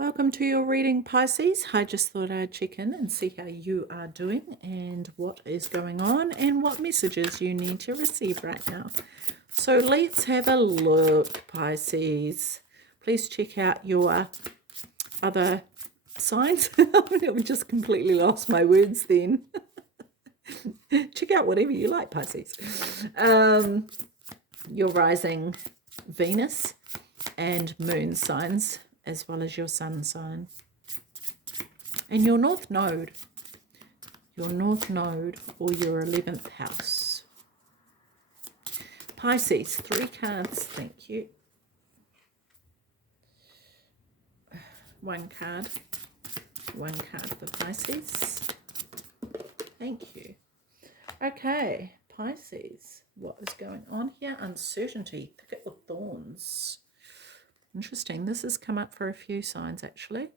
Welcome to your reading, Pisces. I just thought I'd check in and see how you are doing and what is going on and what messages you need to receive right now. So let's have a look, Pisces. Please check out your other signs. I just completely lost my words then. Check out whatever you like, Pisces. Your rising Venus and moon signs, as well as your sun sign. And your north node or your 11th house. Pisces, 3 cards, thank you. One card for Pisces. Thank you. Okay, Pisces, what is going on here? Uncertainty, thicket with thorns. Interesting, this has come up for a few signs actually.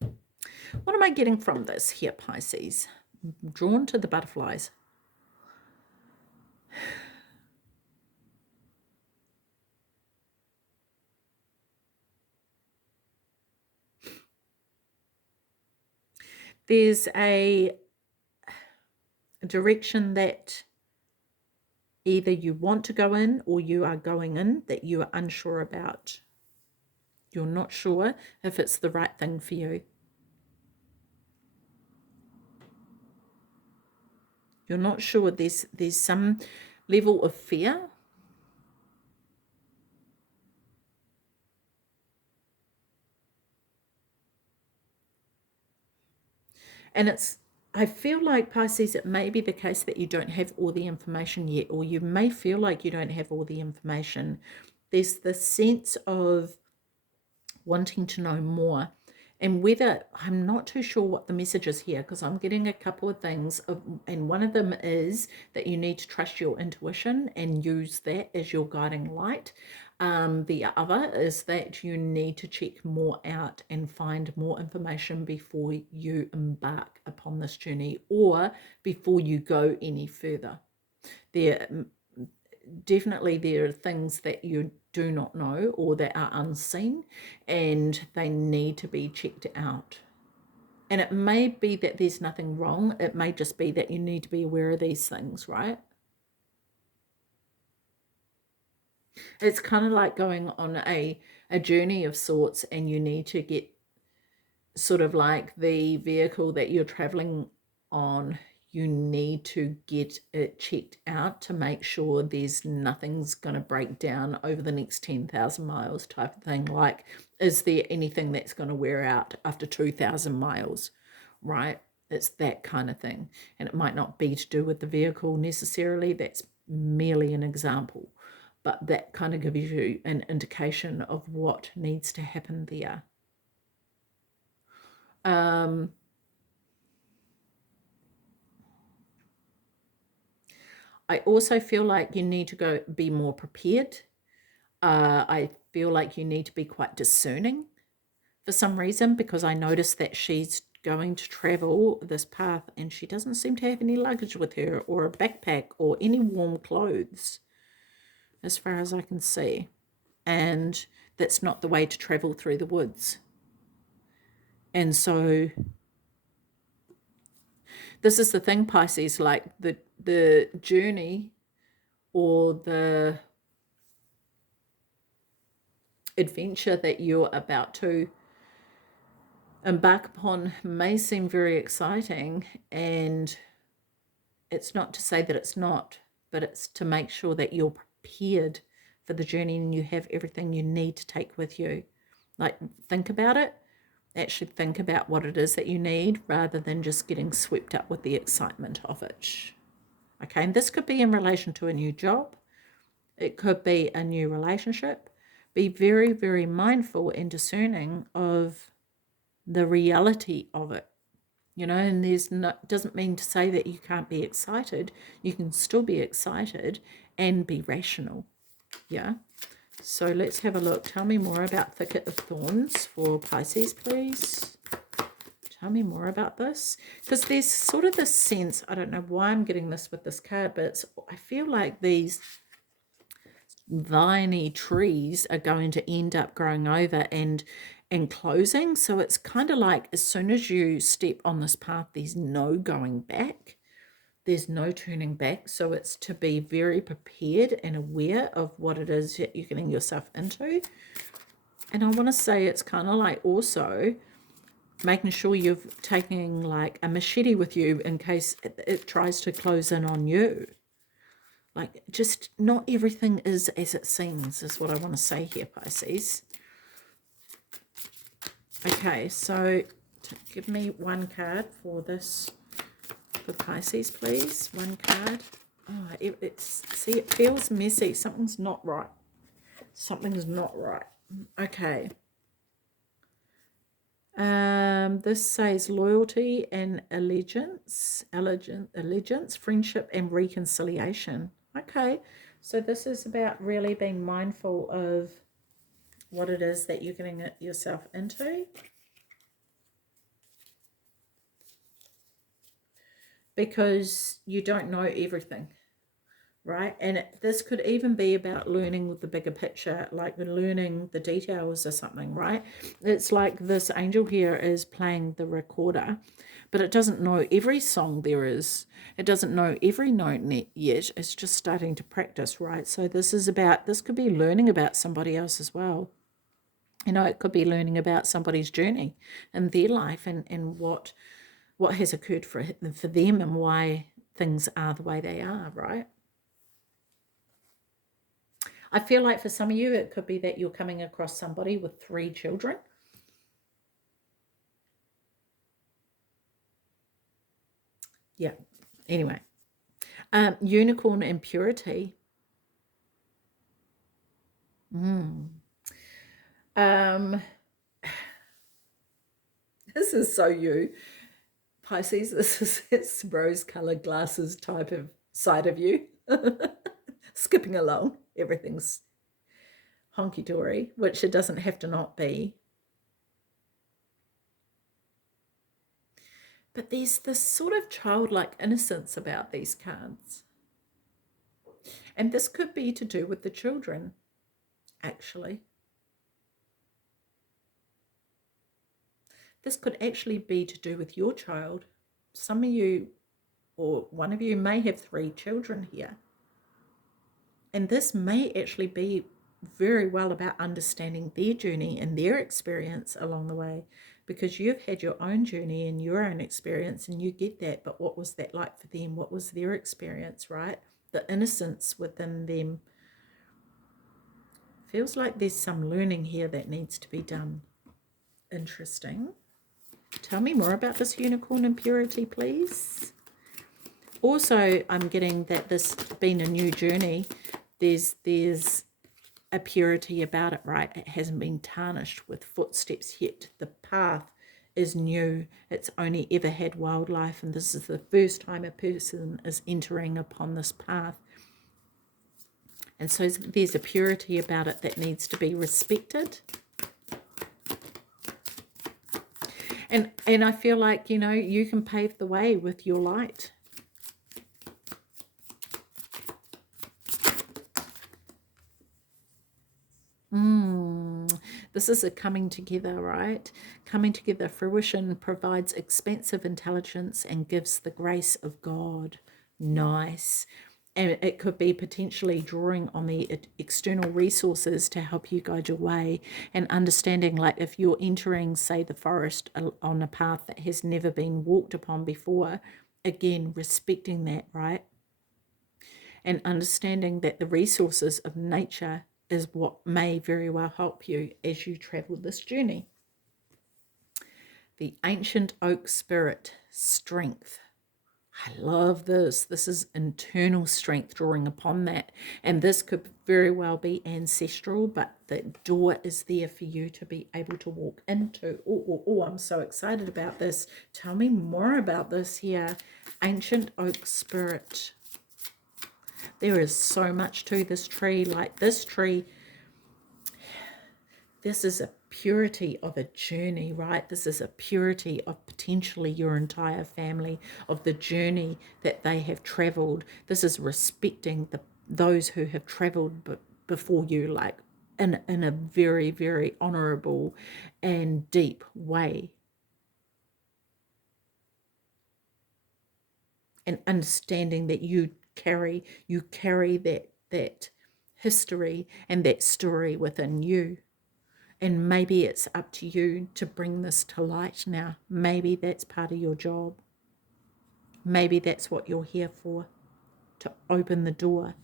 What am I getting from this here, Pisces? I'm drawn to the butterflies. There's a direction that either you want to go in or you are going in that you are unsure about. You're not sure if it's the right thing for you. You're not sure. There's some level of fear. And I feel like, Pisces, it may be the case that you don't have all the information yet, or you may feel like you don't have all the information. There's the sense of wanting to know more. And whether, I'm not too sure what the message is here, because I'm getting a couple of things, and one of them is that you need to trust your intuition and use that as your guiding light. The other is that you need to check more out and find more information before you embark upon this journey or before you go any further. Definitely there are things that you do not know or that are unseen, and they need to be checked out. And it may be that there's nothing wrong. It may just be that you need to be aware of these things, right? It's kind of like going on a journey of sorts, and you need to get sort of like the vehicle that you're traveling on, you need to get it checked out to make sure there's nothing's going to break down over the next 10,000 miles type of thing. Like, is there anything that's going to wear out after 2,000 miles, right? It's that kind of thing. And it might not be to do with the vehicle necessarily. That's merely an example. But that kind of gives you an indication of what needs to happen there. I also feel like you need to go be more prepared. I feel like you need to be quite discerning for some reason, because I noticed that she's going to travel this path and she doesn't seem to have any luggage with her or a backpack or any warm clothes as far as I can see. And that's not the way to travel through the woods. And so this is the thing, Pisces, like the journey or the adventure that you're about to embark upon may seem very exciting, and it's not to say that it's not, but it's to make sure that you're prepared for the journey and you have everything you need to take with you. Like, think about it. Actually think about what it is that you need rather than just getting swept up with the excitement of it. Okay, and this could be in relation to a new job. It could be a new relationship. Be very, very mindful and discerning of the reality of it, you know, and doesn't mean to say that you can't be excited. You can still be excited and be rational. Yeah. So let's have a look. Tell me more about Thicket of Thorns for Pisces, please. Tell me more about this, because there's sort of this sense, I don't know why I'm getting this with this card, but I feel like these viney trees are going to end up growing over and closing. So it's kind of like as soon as you step on this path, there's no going back. There's no turning back. So it's to be very prepared and aware of what it is that you're getting yourself into. And I want to say it's kind of like also making sure you're taking like a machete with you in case it tries to close in on you. Like, just not everything is as it seems, is what I want to say here, Pisces. Okay, so give me one card for this, for Pisces, please. One card. Oh, see, it feels messy. Something's not right. Something's not right. Okay. This says loyalty and allegiance, friendship and reconciliation. Okay, so this is about really being mindful of what it is that you're getting yourself into. Because you don't know everything, right? And this could even be about learning the bigger picture, like learning the details or something, right? It's like this angel here is playing the recorder, but it doesn't know every song there is. It doesn't know every note yet. It's just starting to practice, right? So this could be learning about somebody else as well. You know, it could be learning about somebody's journey and their life and what has occurred for them and why things are the way they are, right? I feel like for some of you, it could be that you're coming across somebody with 3 children. Yeah. Anyway, unicorn and purity. This is so you, Pisces. This is it's rose-colored glasses type of side of you. Skipping along. Everything's honky-dory, which it doesn't have to not be. But there's this sort of childlike innocence about these cards. And this could be to do with the children, actually. This could actually be to do with your child. Some of you, or one of you, may have 3 children here. And this may actually be very well about understanding their journey and their experience along the way, because you've had your own journey and your own experience and you get that. But what was that like for them? What was their experience, right? The innocence within them. Feels like there's some learning here that needs to be done. Interesting. Tell me more about this unicorn and purity, please. Also, I'm getting that this being a new journey, there's a purity about it, right? It hasn't been tarnished with footsteps yet. The path is new. It's only ever had wildlife, and this is the first time a person is entering upon this path. And so there's a purity about it that needs to be respected. And I feel like, you know, you can pave the way with your light. This is a coming together, right? Coming together. Fruition provides expansive intelligence and gives the grace of God. Nice. And it could be potentially drawing on the external resources to help you guide your way, and understanding, like, if you're entering, say, the forest on a path that has never been walked upon before, again, respecting that, right? And understanding that the resources of nature is what may very well help you as you travel this journey. The ancient oak spirit, strength. I love this. This is internal strength drawing upon that. And this could very well be ancestral, but the door is there for you to be able to walk into. Oh, I'm so excited about this. Tell me more about this here. Ancient oak spirit. There is so much to this tree. Like this tree, this is a purity of a journey, right? This is a purity of potentially your entire family, of the journey that they have traveled. This is respecting those who have traveled before you, like in a very, very honorable and deep way. And understanding that you carry that history and that story within you. And maybe it's up to you to bring this to light now. Maybe that's part of your job. Maybe that's what you're here for, to open the door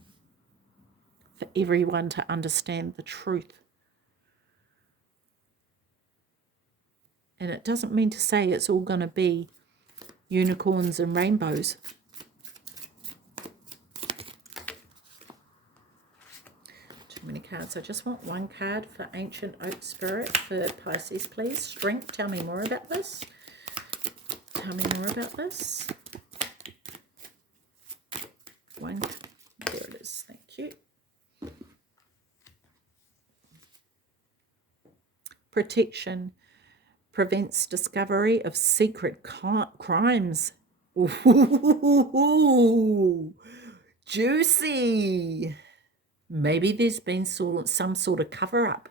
for everyone to understand the truth. And it doesn't mean to say it's all going to be unicorns and rainbows. Too many cards. I just want one card for Ancient Oak Spirit for Pisces, please. Strength, tell me more about this. Tell me more about this. One, there it is. Thank you. Protection prevents discovery of secret crimes. Ooh, juicy. Maybe there's been some sort of cover-up.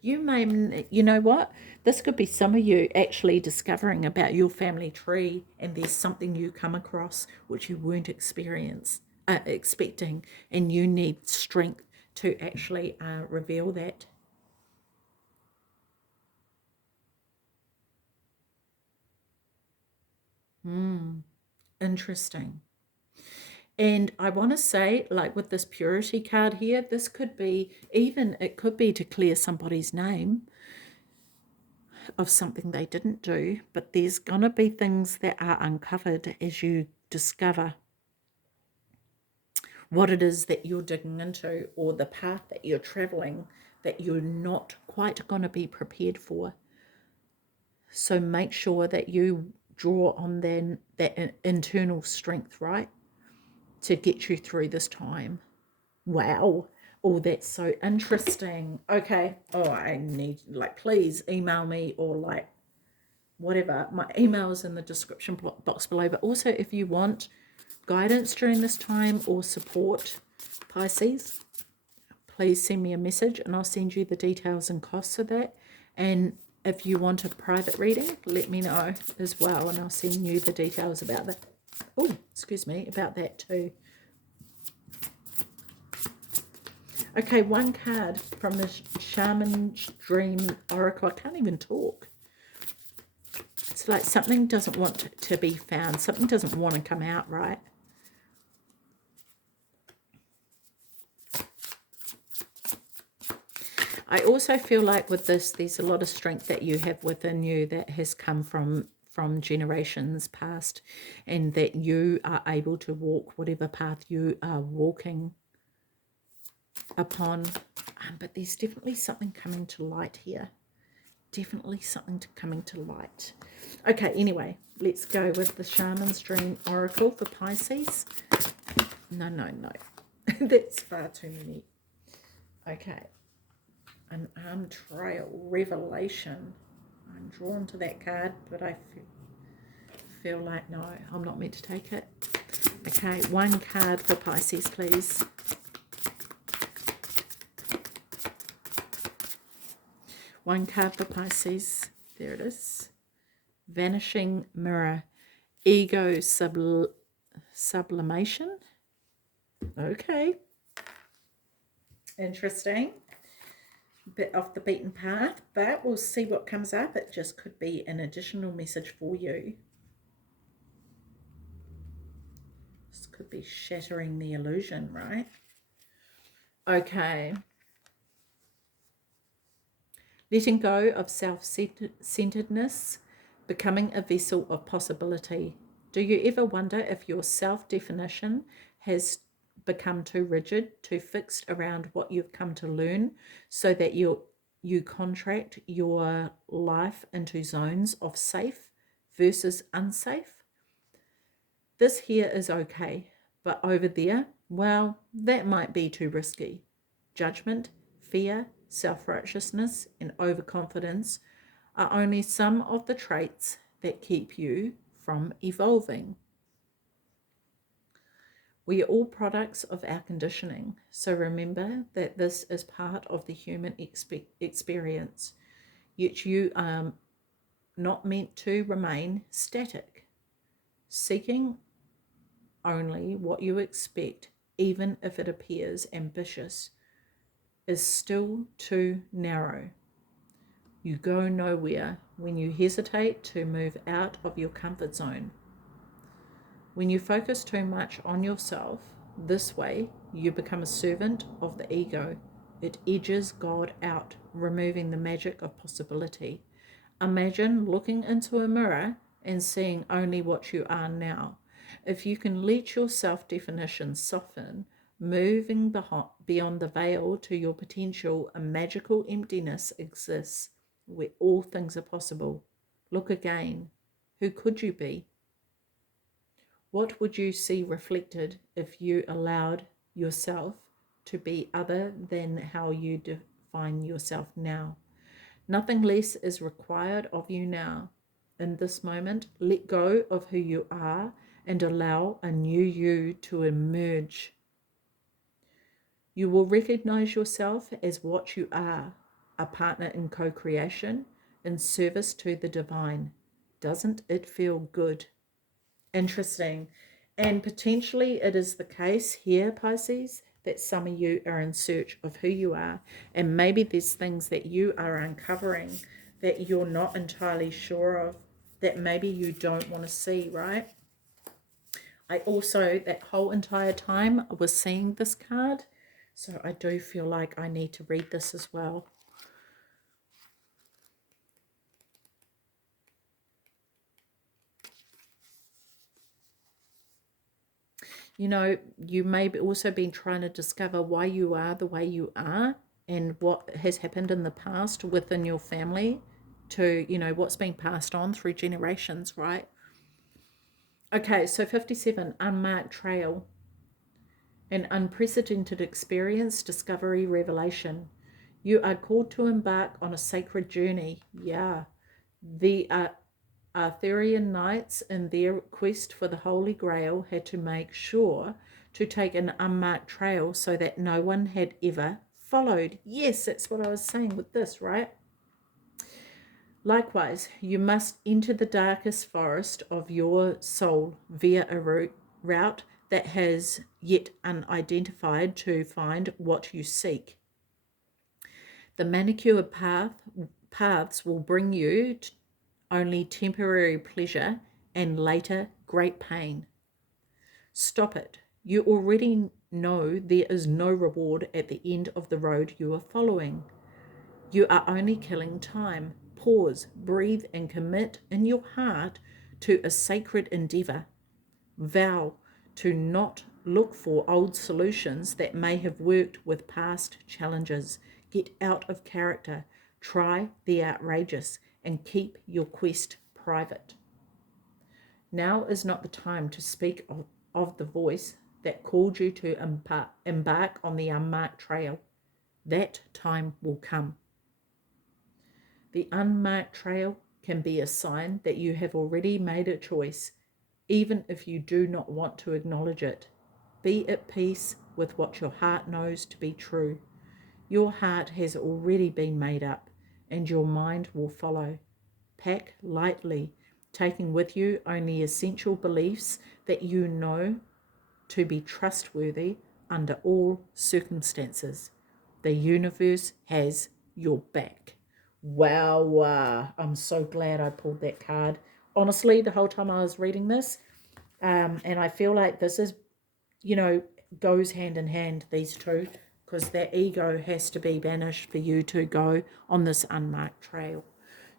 You know what? This could be some of you actually discovering about your family tree, and there's something you come across which you weren't expecting, and you need strength to actually reveal that. Interesting. And I want to say, like with this purity card here, this could be it could be to clear somebody's name of something they didn't do, but there's going to be things that are uncovered as you discover what it is that you're digging into, or the path that you're traveling that you're not quite going to be prepared for. So make sure that you draw on then that internal strength, right, to get you through this time. Wow. Oh, that's so interesting. Okay. Oh, I need, like, please email me, or like whatever. My email is in the description box below. But also, if you want guidance during this time or support, Pisces, please send me a message and I'll send you the details and costs of that. And if you want a private reading, let me know as well, and I'll send you the details about that. Oh, excuse me, about that too. Okay, one card from the Shaman's Dream Oracle. I can't even talk. It's like something doesn't want to be found. Something doesn't want to come out, right? I also feel like with this, there's a lot of strength that you have within you that has come from generations past, and that you are able to walk whatever path you are walking upon. But there's definitely something coming to light here. Definitely something coming to light. Okay, anyway, let's go with the Shaman's Dream Oracle for Pisces. No. That's far too many. Okay. An armed trail, revelation. I'm drawn to that card, but I feel like, no, I'm not meant to take it. Okay, one card for Pisces, please. One card for Pisces. There it is. Vanishing Mirror. Ego sublimation. Okay. Interesting. Bit off the beaten path, but we'll see what comes up. It just could be an additional message for you. This could be shattering the illusion, right? Okay. Letting go of self-centeredness, becoming a vessel of possibility. Do you ever wonder if your self-definition has become too rigid, too fixed around what you've come to learn, so that you contract your life into zones of safe versus unsafe? This here is okay, but over there, well, that might be too risky. Judgment, fear, self-righteousness, and overconfidence are only some of the traits that keep you from evolving. We are all products of our conditioning. So remember that this is part of the human experience. Yet you are not meant to remain static, seeking only what you expect, even if it appears ambitious, is still too narrow. You go nowhere when you hesitate to move out of your comfort zone. When you focus too much on yourself, this way you become a servant of the ego. It edges God out, removing the magic of possibility. Imagine looking into a mirror and seeing only what you are now. If you can let your self-definition soften, moving beyond the veil to your potential, a magical emptiness exists where all things are possible. Look again. Who could you be? What would you see reflected if you allowed yourself to be other than how you define yourself now? Nothing less is required of you now. In this moment, let go of who you are and allow a new you to emerge. You will recognize yourself as what you are, a partner in co-creation, in service to the divine. Doesn't it feel good? Interesting. And potentially it is the case here, Pisces, that some of you are in search of who you are. And maybe there's things that you are uncovering that you're not entirely sure of, that maybe you don't want to see, right? I also, that whole entire time, was seeing this card. So I do feel like I need to read this as well. You know, you may also been trying to discover why you are the way you are and what has happened in the past within your family to, you know, what's been passed on through generations, right? Okay, so 57, unmarked trail. An unprecedented experience, discovery, revelation. You are called to embark on a sacred journey. Yeah. The Arthurian knights, in their quest for the Holy Grail, had to make sure to take an unmarked trail so that no one had ever followed. Yes, that's what I was saying with this, right? Likewise, you must enter the darkest forest of your soul via a route that has yet unidentified to find what you seek. The manicured paths will bring you only temporary pleasure and later great pain. Stop it. You already know there is no reward at the end of the road you are following. You are only killing time. Pause, breathe, and commit in your heart to a sacred endeavor. Vow to not look for old solutions that may have worked with past challenges. Get out of character. Try the outrageous and keep your quest private. Now is not the time to speak of the voice that called you to embark on the unmarked trail. That time will come. The unmarked trail can be a sign that you have already made a choice, even if you do not want to acknowledge it. Be at peace with what your heart knows to be true. Your heart has already been made up, and your mind will follow. Pack lightly, taking with you only essential beliefs that you know to be trustworthy under all circumstances. The universe has your back. Wow, I'm so glad I pulled that card. Honestly, the whole time I was reading this, and I feel like this is, you know, goes hand in hand, these two, because that ego has to be banished for you to go on this unmarked trail.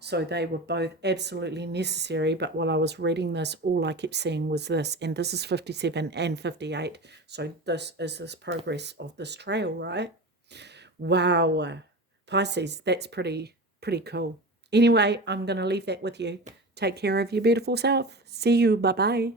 So they were both absolutely necessary, but while I was reading this, all I kept seeing was this, and this is 57 and 58. So this is this progress of this trail, right? Wow. Pisces, that's pretty cool. Anyway, I'm going to leave that with you. Take care of your beautiful self. See you. Bye-bye.